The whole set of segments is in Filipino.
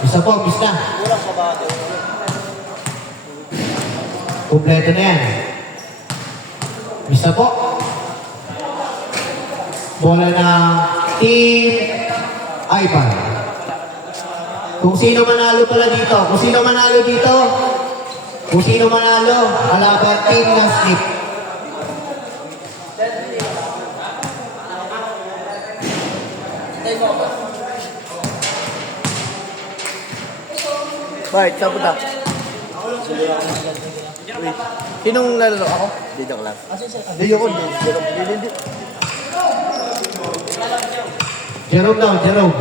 Isa po, miss na. Kulang sa bate. Kompleto na yan. Miss na po. Bola ng Team Ivan. Kung sino manalo pala dito, kung sino manalo dito, kung sino manalo, kalaban Team Nasnik. Bart, saan punta? Sinong lalaro? Ako? Hindi, joke lang. Hindi, ako. Hindi. Jerome daw, Jerome.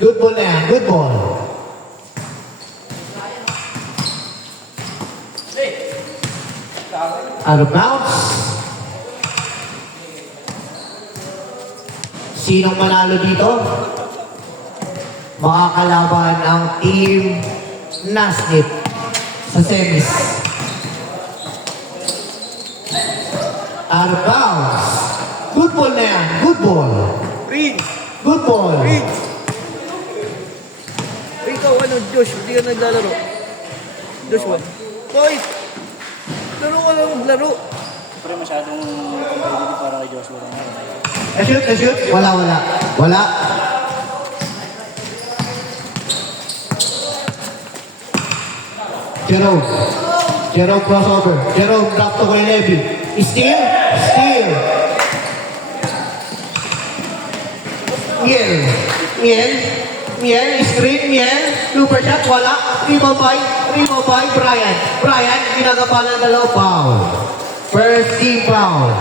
Good ball na yan, good ball. Out of bounds. Sinong manalo dito? Makakalaban ang Team Nasnip sa semis. Out of bounds. Good ball na yan, good ball. Prince! Good ball. Prince! Ikaw, ano, Josh, hindi ka naglalaro. Joshua. Boys! Laro ka lang maglaro. Siyempre masyadong competitive para kay Joshua lang. Na-shoot, na-shoot? Wala. Wala. Jerome crossover. Jerome drop to kay Levy. Steal. Miel, screen, super shot, wala. Rebound by Brian. Brian, ginagapalan ng dalawa, foul. First team foul.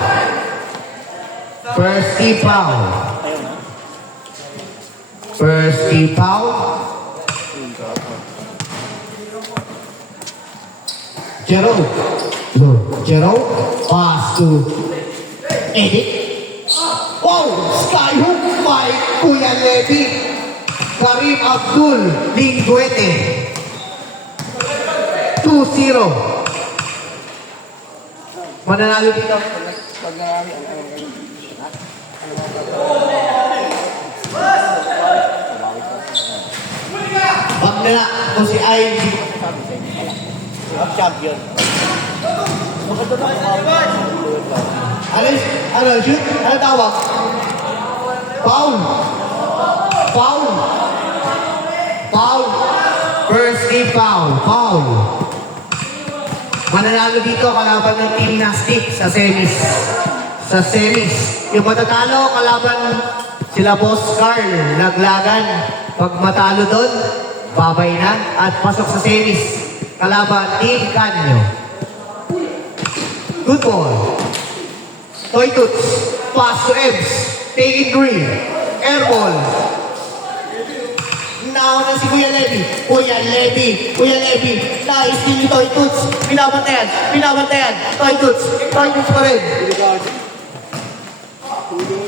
Jerome, pass to Edit. Wow! Skyhook by Kuya Levy. Karim Abdul Lingguete. 2-0. Mananalo dito. Pag narami, Wag na na kung si Ivy. champion. Ano, shoot? Ano tawag? Foul. First team foul. Mananalo dito kalaban ng Team Nastic sa semis. Yung matatalo kalaban sila Boss Carl, Laglagan. Pag matalo doon, babay na at pasok sa semis. Kalaban Team Canyo. Good ball. Toy Toots. Pass to Ebbs. Take it green. Air ball. Now na si Kuya Levy. Nice ni Toy Toots. Binabantayan. Toy Toots pa rin.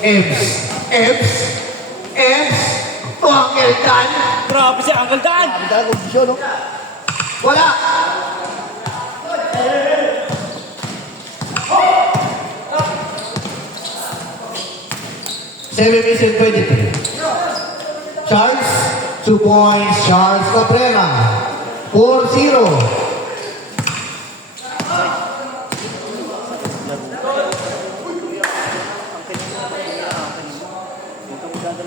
Ebbs. Uncle Dan. Grabe si Uncle Dan! Wala. Seven minutes and 23. Charles, 2 points. Charles Cabrera, 4-0.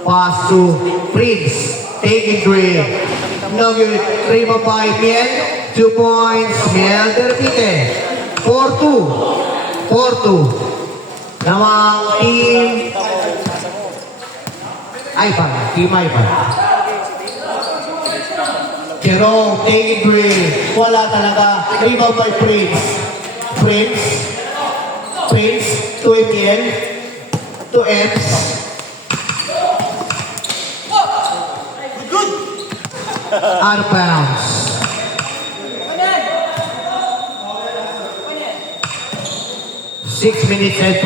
Pass to Prince. Taking three. No unit. 3-5 Miel. 2 points. Miel Derpite. 4-2. Namang team Team Ivan. Jerome, taking three. Wala talaga. Rebound by Prince. To Emil. To Eds. Out of bounds. Six minutes and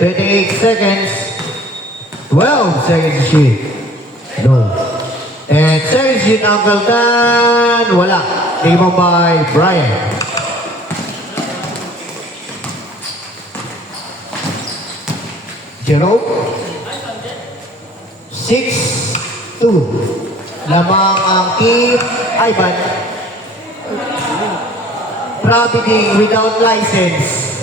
28 seconds. 12 seconds to shoot. No. And second shoot, Uncle Dan. Wala. Rebound by Brian. Jerome. 6-2. Lamang ang team Ivan. Profiting without license.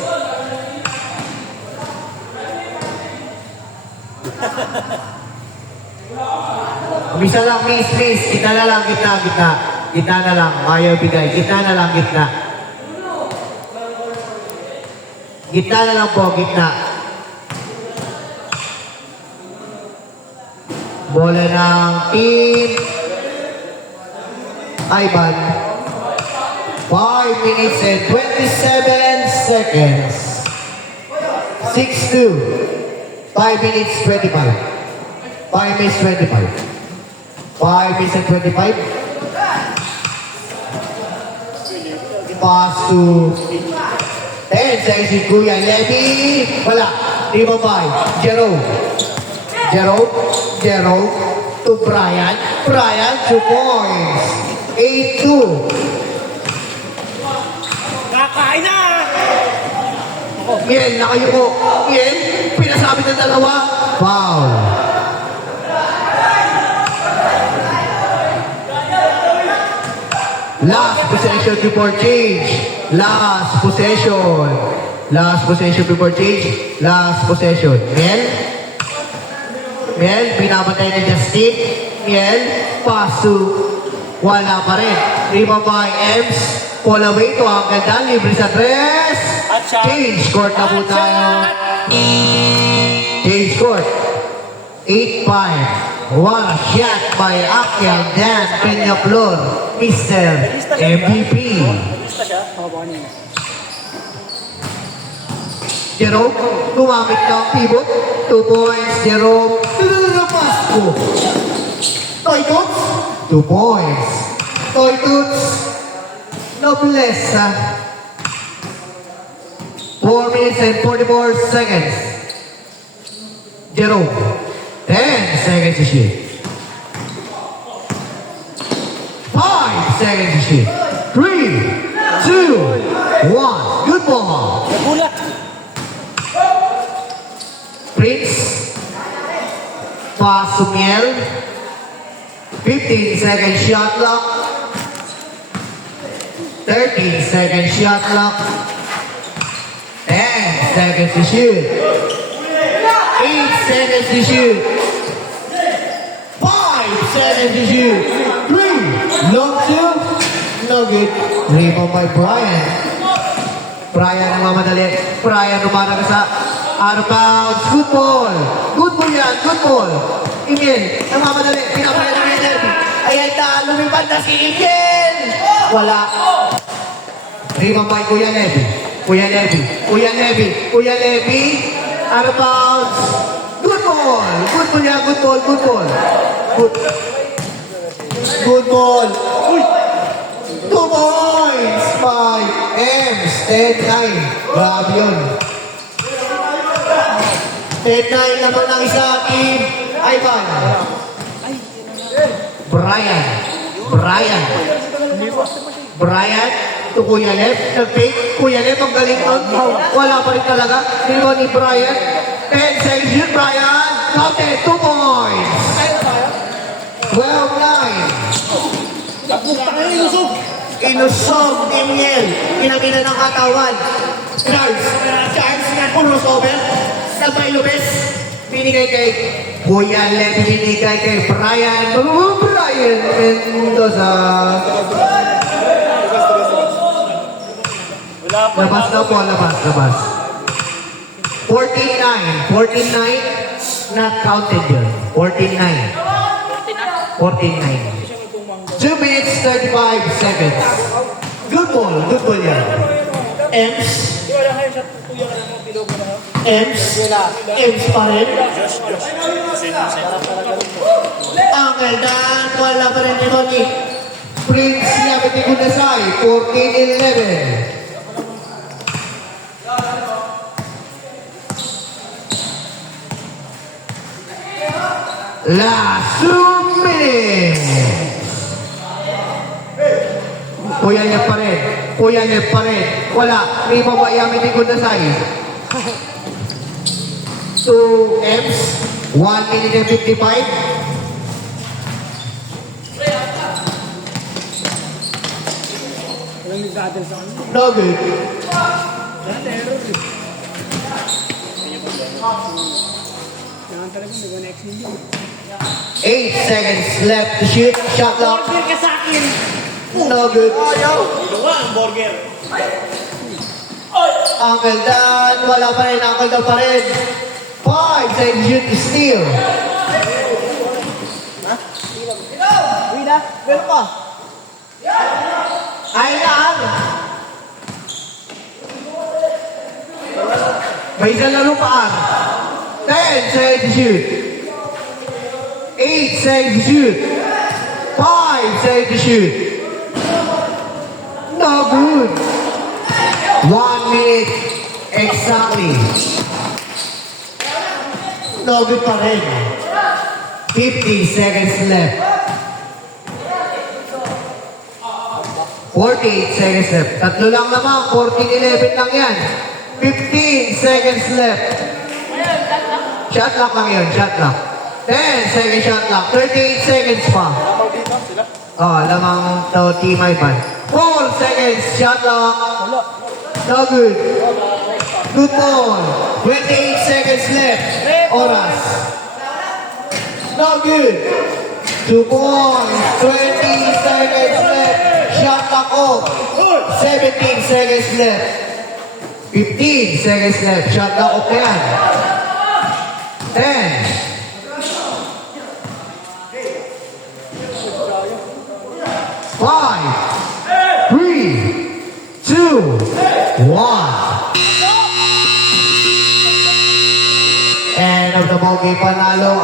Umisa lang, miss. Gitna na lang, gitna. Gitna na lang, ayaw bigay. Gitna na lang, gitna. Gitna na lang po, gitna. Bola ng team Ivan. 5 minutes and 27 seconds. 6-2. 5 minutes 25. 5 minutes 25. 5 minutes and 25. Pass to 10 seconds si Kuya Levy. Wala. 5-5. Jerome to Brian. Brian, 2 points. 8-2. Kakain na! Miel, nakayuko. Miel, pinasabit ng dalawa. Foul. Last possession before change. Last possession before change. Last possession. Miel, binabatay ni Justin. Miel, pass to. Wala pa rin. Rebound by Ems. Fall away to ang ganda. Libre sa tres. Change court na po tayo. Change court. 8-5. What a shot by Akyal Dan Peñaflor. Mr. MVP. Lista siya, makabahan niya. Jerome, gumamit ng pivot. 2 points. Jerome, pass ko. Toy Toots, 2 points. Toy Toots, Nobleza. 4 minutes and 44 seconds. Jerome, 10 seconds to shoot. 5 seconds to shoot. 3, 2, 1. Good ball. Nagulat! Prince. Pass to Miel. 15 second shot clock. 13 second shot clock. 10 seconds to shoot. 8 seconds to shoot. 5 seconds to shoot. 3. Long 2. No good. Rebound by Brian. Brian ang mamadali. Brian umaraga sa out of bounds. Good ball. Good ball yan. Good ball. Emil, ang mamadali. Pinapaya ng Energy. Ayan na. Lumipad na si Emil. Wala. Rebound by Kuya Levy. Kuya Levy. Out of bounds. Good ball. Good ball yan. Good ball. Good ball. 2 points by Ems. 10-9. Grabe yun. 10-9 naman ang isa team. Ivan. Brian to Kuya Lev. Nag-fake. Kuya Lev, ang galing nun. Wala pa rin talaga. Nilo ni Brian. 10 seconds yun, Brian. Counted. 2 points. 12-9. Inusog ni Miel. Kinamina ng katawan. Charles na crossover. Nagpailubes. Binigay kay Kuya Lev. Binigay kay Brian. Brian Mendoza. Wala pa. Labas na po. Labas. 14-9. Not counted yun. 14-9. 14-9. 2 minutes 35 seconds. Good ball yan. Ems. Ems pa rin. Angel Dan, wala pa rin ni Ronnie. Prince Yabiti Kudasay, 14-11. Last 2 minutes. Kuya niya pa rin. Wala. May babayami ni Kudasay. 2 M's. 1 minute and 55. Walang nag-battle sa kanya. No good. Dati error eh. Kailangan talaga nag-next ninyo. 8 seconds left to shoot. Shot clock. Order ka sa akin! No good. Gawa ang burger. Uncle Dan. Wala pa rin. Uncle Dan pa rin. 5 seconds shoot to steal. Uy na, meron pa. Ay lang. May isang laro pa. 10 seconds to shoot. 8 seconds to shoot. 5 seconds to shoot. No good. 1 minute exactly. No good pa rin. 50 seconds left. 48 seconds left. Tatlo lang naman. 14-11 lang yan. 15 seconds left. Shot lock lang yun. Shot lock. 10 seconds shot lock. 38 seconds pa. Lamang dito sila. Oh, lamang to Team Ivan. 4 seconds shot lock. No good. Good ball. 28 seconds left. Oras. No good. 2 points. 20 seconds left. Shot clock off. 17 seconds left. 15 seconds left. Shot clock off na yan. 10. 5, 3, 2, 1. End of the ball game, panalo.